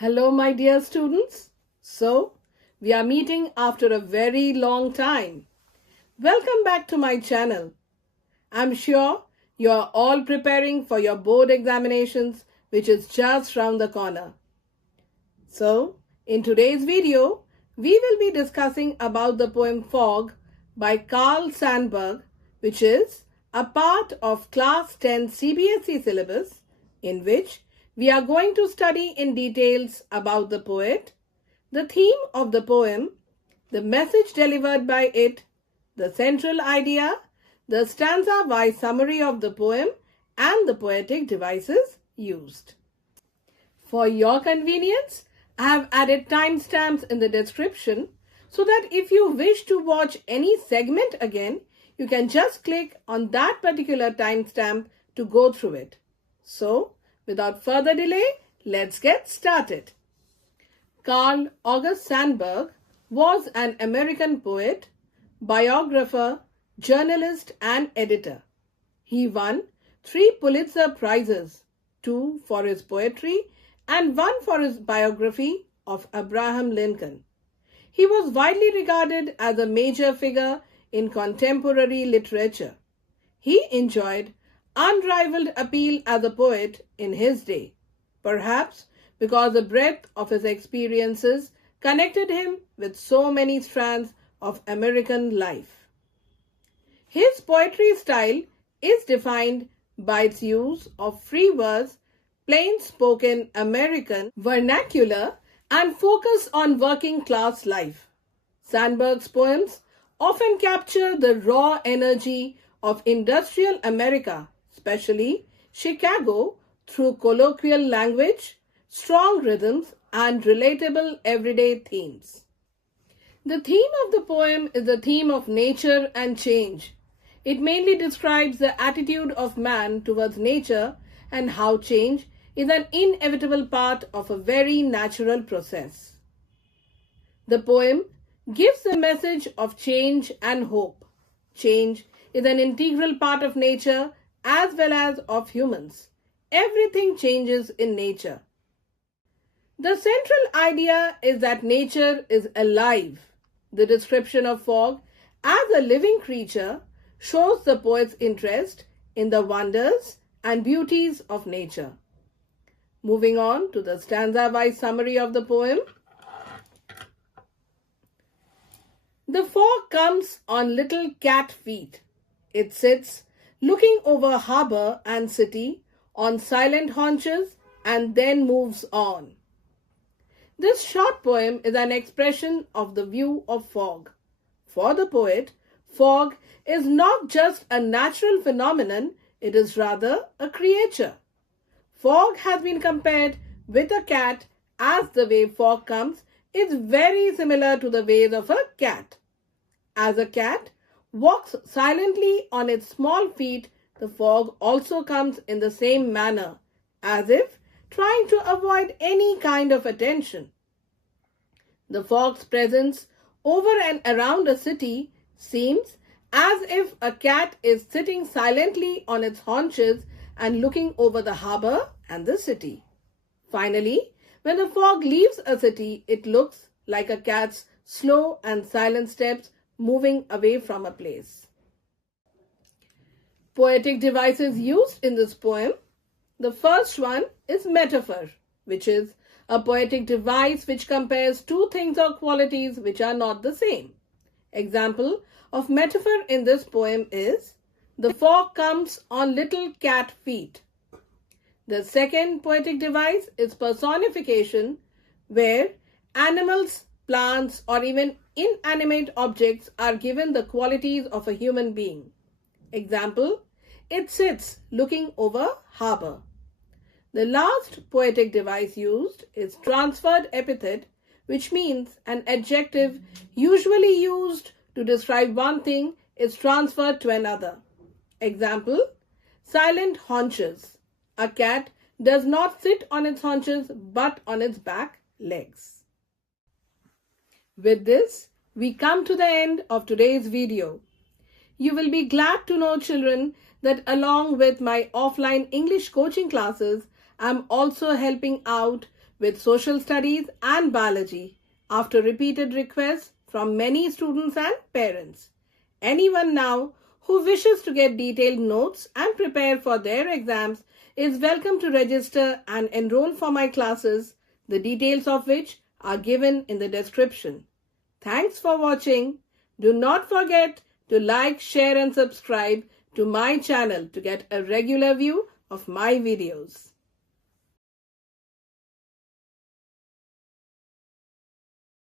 Hello, my dear students. So, we are meeting after a very long time. Welcome back to my channel. I'm sure you are all preparing for your board examinations, which is just round the corner. So, in today's video, we will be discussing about the poem Fog by Carl Sandburg, which is a part of Class 10 CBSE syllabus, in which we are going to study in details about the poet, the theme of the poem, the message delivered by it, the central idea, the stanza-wise summary of the poem, and the poetic devices used. For your convenience, I have added timestamps in the description so that if you wish to watch any segment again, you can just click on that particular timestamp to go through it. So, without further delay, let's get started. Carl August Sandburg was an American poet, biographer, journalist, and editor. He won 3 Pulitzer Prizes, 2 for his poetry and 1 for his biography of Abraham Lincoln. He was widely regarded as a major figure in contemporary literature. He enjoyed unrivaled appeal as a poet in his day, perhaps because the breadth of his experiences connected him with so many strands of American life. His poetry style is defined by its use of free verse, plain-spoken American vernacular, and focus on working-class life. Sandburg's poems often capture the raw energy of industrial America, especially Chicago, through colloquial language, strong rhythms, and relatable everyday themes. The theme of the poem is the theme of nature and change. It mainly describes the attitude of man towards nature and how change is an inevitable part of a very natural process. The poem gives the message of change and hope. Change is an integral part of nature as well as of humans. Everything changes in nature. The central idea is that nature is alive. The description of fog as a living creature shows the poet's interest in the wonders and beauties of nature. Moving on to the stanza-wise summary of the poem. The fog comes on little cat feet. It sits looking over harbour and city on silent haunches and then moves on. This short poem is an expression of the view of fog. For the poet, fog is not just a natural phenomenon, it is rather a creature. Fog has been compared with a cat, as the way fog comes is very similar to the ways of a cat. As a cat walks silently on its small feet, the fog also comes in the same manner, as if trying to avoid any kind of attention. The fog's presence over and around a city seems as if a cat is sitting silently on its haunches and looking over the harbour and the city. Finally, when the fog leaves a city, it looks like a cat's slow and silent steps moving away from a place. Poetic devices used in this poem. The first one is metaphor, which is a poetic device which compares two things or qualities which are not the same. Example of metaphor in this poem is, the fog comes on little cat feet. The second poetic device is personification, where animals, plants, or even inanimate objects are given the qualities of a human being. Example, it sits looking over harbour. The last poetic device used is transferred epithet, which means an adjective usually used to describe one thing is transferred to another. Example, silent haunches. A cat does not sit on its haunches but on its back legs. With this, we come to the end of today's video. You will be glad to know, children, that along with my offline English coaching classes, I'm also helping out with social studies and biology after repeated requests from many students and parents. Anyone now who wishes to get detailed notes and prepare for their exams is welcome to register and enroll for my classes, the details of which are given in the description. Thanks for watching. Do not forget to like, share and subscribe to my channel to get a regular view of my videos.